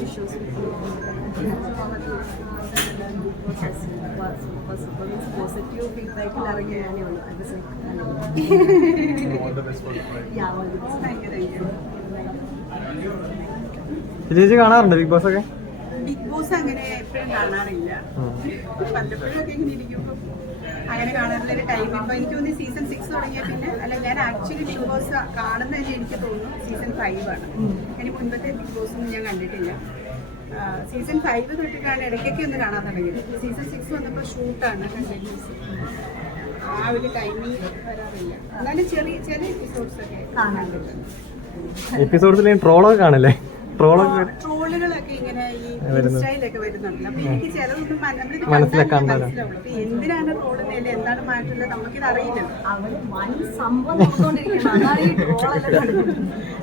issues with you. Positive ഫീഡ്ബാക്കിൽ ഇറങ്ങി ഞാനേ ഉള്ളൂ കാണാറുണ്ട് ബിഗ് ബോസ് ഒക്കെ ബിഗ് ബോസ് അങ്ങനെ എപ്പോഴും കാണാറില്ല വല്ലപ്പോഴും ഒക്കെ ഇങ്ങനെ ഇരിക്കുമ്പോൾ അങ്ങനെ കാണാനുള്ള ഒരു ടൈം ഇപ്പൊ എനിക്ക് തോന്നി സീസൺ സിക്സ് തുടങ്ങിയ പിന്നെ അല്ല ഞാൻ ആക്ച്വലി ബിഗ് ബോസ് കാണുന്ന തന്നെ എനിക്ക് തോന്നുന്നു സീസൺ ഫൈവ് ആണ്. എനിക്ക് മുൻപത്തെ ബിഗ് ബോസ് ഒന്നും ഞാൻ കണ്ടിട്ടില്ല. സീസൺ ഫൈവ് തൊട്ടിട്ടാണ് ഇടയ്ക്കൊക്കെ ഒന്ന് കാണാൻ തുടങ്ങിയത്. സീസൺ സിക്സ് വന്നപ്പോൾ ഷൂട്ടാണ് കണ്ടിന്യൂസ് ആ ഒരു ടൈമിങ് വരാറില്ല. എന്നാലും ചെറിയ ചെറിയ എപ്പിസോഡ്സ് ഒക്കെ കാണാറുണ്ട്. എപ്പിസോഡ്സിൽ ട്രോളൊക്കെ കാണില്ലേ? ട്രോളൊക്കെ ട്രോളുകളൊക്കെ ഇങ്ങനെ ഈ വരുന്നു. ഇൻസ്റ്റയിലൊക്കെ വരുന്നുണ്ട്. അപ്പൊ എനിക്ക് ചിലതൊന്നും മന- നമ്മളിത് മനസ്സിലാക്കാൻ. അപ്പൊ എന്തിനാണ് ട്രോളുന്നത് എന്താണ് മാറ്റുന്നത് നമുക്കിത് അറിയില്ലല്ലോ അവർ വൻ സംഭവം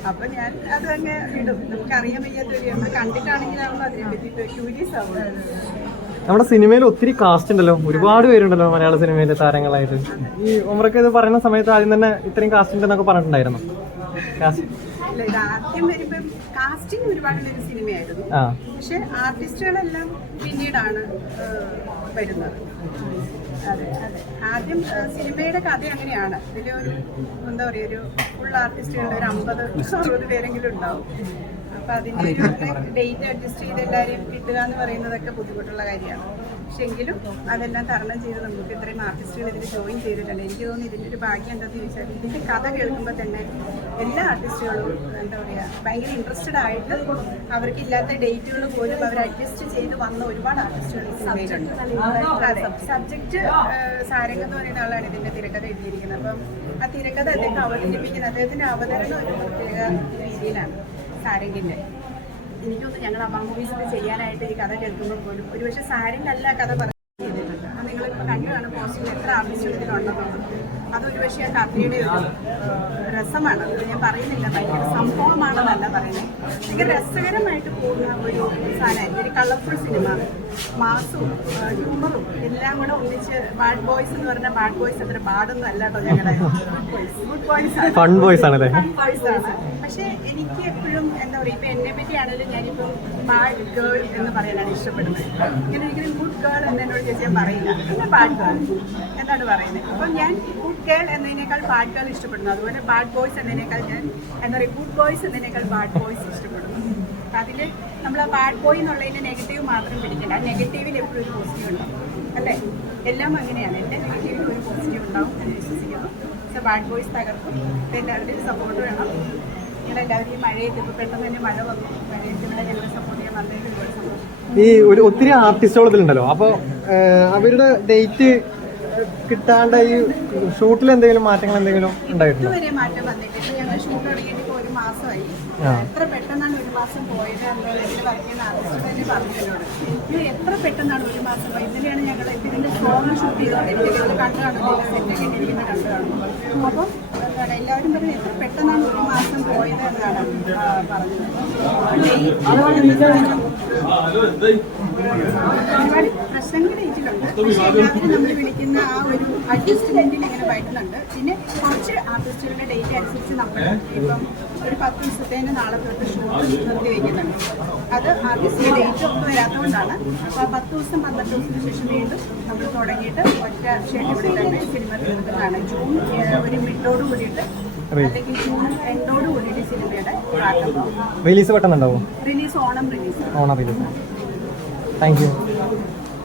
അപ്പൊ ഞാൻ അത് ഇടും. നമുക്ക് അറിയാൻ നമ്മൾ അതിനെ ക്യൂരിയസ് ആവുന്നത് നമ്മുടെ സിനിമയിൽ ഒത്തിരി കാസ്റ്റ് ഉണ്ടല്ലോ. ഒരുപാട് പേരുണ്ടല്ലോ മലയാള സിനിമയിലെ താരങ്ങളായിട്ട്. ഈ ഉമ്രക്ക് ഇത് പറയുന്ന സമയത്ത് ആദ്യം തന്നെ ഇത്രയും കാസ്റ്റ് ഉണ്ടെന്നൊക്കെ പറഞ്ഞിട്ടുണ്ടായിരുന്നു. കാസ്റ്റ് അല്ല ഇത് ആദ്യം വരുമ്പം കാസ്റ്റിംഗ് ഒരുപാടുള്ളൊരു സിനിമയായിരുന്നു. പക്ഷെ ആർട്ടിസ്റ്റുകളെല്ലാം പിന്നീടാണ് വരുന്നത്. അതെ അതെ. ആദ്യം സിനിമയുടെ കഥ അങ്ങനെയാണ്. ഇതിലൊരു എന്താ പറയുക ഒരു ഫുൾ ആർട്ടിസ്റ്റുകളുടെ ഒരു അമ്പത് അറുപത് പേരെങ്കിലും ഉണ്ടാവും. അപ്പൊ അതിന്റെ ഒരു ഡേറ്റ് അഡ്ജസ്റ്റ് ചെയ്ത് എല്ലാവരെയും കിട്ടുക എന്ന് പറയുന്നതൊക്കെ ബുദ്ധിമുട്ടുള്ള കാര്യമാണ്. പക്ഷെങ്കിലും അതെല്ലാം തരണം ചെയ്ത് നമുക്ക് ഇത്രയും ആർട്ടിസ്റ്റുകൾ ഇതിൽ ജോയിൻ ചെയ്തിട്ടുണ്ട്. എനിക്ക് തോന്നുന്നു ഇതിന്റെ ഒരു ഭാഗ്യം എന്താണെന്ന് ചോദിച്ചാൽ ഇതിന്റെ കഥ കേൾക്കുമ്പോൾ തന്നെ എല്ലാ ആർട്ടിസ്റ്റുകളും എന്താ പറയുക ഭയങ്കര ഇൻട്രസ്റ്റഡ് ആയിട്ട് അവർക്ക് ഇല്ലാത്ത ഡേറ്റുകൾ പോലും അവർ അഡ്ജസ്റ്റ് ചെയ്ത് വന്ന ഒരുപാട് ആർട്ടിസ്റ്റുകൾ സബ്ജക്ട് അതെ. സബ്ജക്റ്റ് സാരംഗം എന്ന് പറയുന്ന ആളാണ് ഇതിന്റെ തിരക്കഥ എഴുതിയിരിക്കുന്നത്. അപ്പം ആ തിരക്കഥ അദ്ദേഹം അവതരിപ്പിക്കുന്നത്. അദ്ദേഹത്തിന്റെ അവതരണം ഒരു പ്രത്യേക രീതിയിലാണ്. സാരംഗിന്റെ എനിക്കൊന്നും ഞങ്ങൾ അമ്മ മൂവീസിൽ ചെയ്യാനായിട്ട് ഈ കഥ കേൾക്കുമ്പോൾ പോലും ഒരുപക്ഷെ അല്ല കഥ പറഞ്ഞു ചെയ്തിട്ടുണ്ട്. അത് നിങ്ങളിപ്പോൾ കണ്ടതാണ് കാണും പോസ്റ്റിൽ എത്ര ആർട്ടിസ്റ്റുകൾ ഇതിലുണ്ടെന്നുള്ളത് അത് ഒരുപക്ഷെ ആ കഥയുടെ ഒരു രസമാണ്. ഞാൻ പറയുന്നില്ല. ഭയങ്കര സംഭവമാണെന്നല്ല പറയുന്നത്. ഭയങ്കര രസകരമായിട്ട് പോകുന്ന ഒരു സാധനമായിരിക്കും. ഒരു കളർഫുൾ സിനിമ മാസും ഹ്യൂമറും എല്ലാം കൂടെ ഒന്നിച്ച് ബാഡ് ബോയ്സ് എന്ന് പറഞ്ഞ ബാഡ് ബോയ്സ് അത്ര ബാഡൊന്നും അല്ല കേട്ടോ ഞങ്ങളുടെ ഗുഡ് ബോയ്സ് ഫൺ ബോയ്സ് ആണല്ലേ പക്ഷെ എനിക്ക് എപ്പോഴും എന്താ പറയുക ഇപ്പൊ എന്നെ പറ്റിയാണെങ്കിലും ഞാനിപ്പം ബാഡ് ഗേൾ എന്ന് പറയാനാണ് ഇഷ്ടപ്പെടുന്നത്. ഞാൻ ഒരിക്കലും ഗുഡ് ഗേൾ എന്ന് എന്നോട് ചോദിച്ചാൽ ഞാൻ പറയില്ല. പിന്നെ ബാഡ് ഗേൾ എന്നാണ് പറയുന്നത്? അപ്പം ഞാൻ ഗുഡ് ഗേൾ എന്നതിനേക്കാൾ ബാഡ് ഗേൾ ഇഷ്ടപ്പെടുന്നു. അതുപോലെ ബാഡ് ബോയ്സ് എന്നതിനേക്കാൾ ഞാൻ എന്താ പറയുക ഗുഡ് ബോയ്സ് എന്നതിനേക്കാൾ ബാഡ് ബോയ്സ് ഇഷ്ടപ്പെടുന്നു. അതിൽ നമ്മൾ ആ ബാഡ് ബോയ് എന്നുള്ളതിന്റെ നെഗറ്റീവ് മാത്രം പിടിക്കണ്ട. നെഗറ്റീവിൽ എപ്പോഴും ഒരു പോസിറ്റീവ് ഉണ്ടാവും. അല്ലേ? എല്ലാം അങ്ങനെയാണ്. എന്റെ നെഗറ്റീവിൽ ഒരു പോസിറ്റീവ് ഉണ്ടാവും എന്ന് വിശ്വസിക്കുന്നു. സോ ബാഡ് ബോയ്സ് തകർക്കും. എല്ലാവരുടെയും സപ്പോർട്ട് വേണം. നിങ്ങളെല്ലാവരും ഈ മഴയത്ത് ഇപ്പോൾ പെട്ടെന്ന് തന്നെ മഴ വന്നു. മഴയത്ത് ഇവിടെ ഞങ്ങളെ സപ്പോർട്ട് ചെയ്യാൻ സന്തോഷം. ഈ ഒരു ഒത്തിരി ആർട്ടിസ്റ്റുകൾ ഇതിലുണ്ടല്ലോ. അപ്പോൾ അവരുടെ ഡേറ്റ് കിട്ടാണ്ട് ഈ ഷൂട്ടിൽ എന്തെങ്കിലും മാറ്റങ്ങൾ എന്തെങ്കിലും ഉണ്ടായിട്ടുണ്ടോ? ഇതുവരെ മാറ്റം വന്നിട്ടില്ല. ഞങ്ങൾ ഷൂട്ട് തുടങ്ങിയിട്ട് ഇപ്പോൾ ഒരു മാസമായി. എത്ര പെട്ടെന്നാണ് ഒരു മാസം പോയത് എന്നുള്ളത് ഇതിൽ വർക്ക് ചെയ്യുന്ന പറഞ്ഞു എന്നോട് ഇത് എത്ര പെട്ടെന്നാണ് ഒരു മാസം പോയത്? ഞങ്ങൾ ഇതിന്റെ ഷൂട്ട് ചെയ്തുകൊണ്ടിരിക്കുന്നത് കണ്ടു കാണുന്നില്ല സെറ്റൊക്കെ ഇരിക്കുന്ന കണ്ടു കാണുന്നു അപ്പം എന്താണ് എല്ലാവരും പറയുന്നത് എത്ര പെട്ടെന്നാണ് ഒരു മാസം പോയത് എന്നാണ് പറഞ്ഞത്. ഒരുപാട് പ്രശ്നങ്ങൾ ഇതിലുണ്ട് പക്ഷേ എല്ലാവരും നമ്മൾ വിളിക്കുന്ന ആ ഒരു അഡ്ജസ്റ്റ്മെന്റിൽ ഇങ്ങനെ വരുന്നുണ്ട് പിന്നെ കുറച്ച് ആർട്ടിസ്റ്റുകളുടെ ഡേറ്റ് അനുസരിച്ച് നമ്മൾ ഇപ്പം ഒരു പത്ത് ദിവസത്തേന് നാളെ തൊട്ട് ഷൂട്ട് നിർത്തി അത് ആർട്ടിസ്റ്റിന്റെ ഡേറ്റ് ഒന്നും വരാത്തതുകൊണ്ടാണ്. അപ്പോൾ ആ പത്ത് ദിവസം പന്ത്രണ്ട് ദിവസത്തിന് ശേഷം വീണ്ടും നമ്മൾ തുടങ്ങിയിട്ട് ഒറ്റ ഷെഡ്യൂളിൽ തന്നെ സിനിമ തീർക്കുന്നതാണ് ജൂൺ ഒരു മിഡോട് കൂടിയിട്ട് release പെട്ടെന്നുണ്ടാവും. Release Onam release. Onam release. Thank you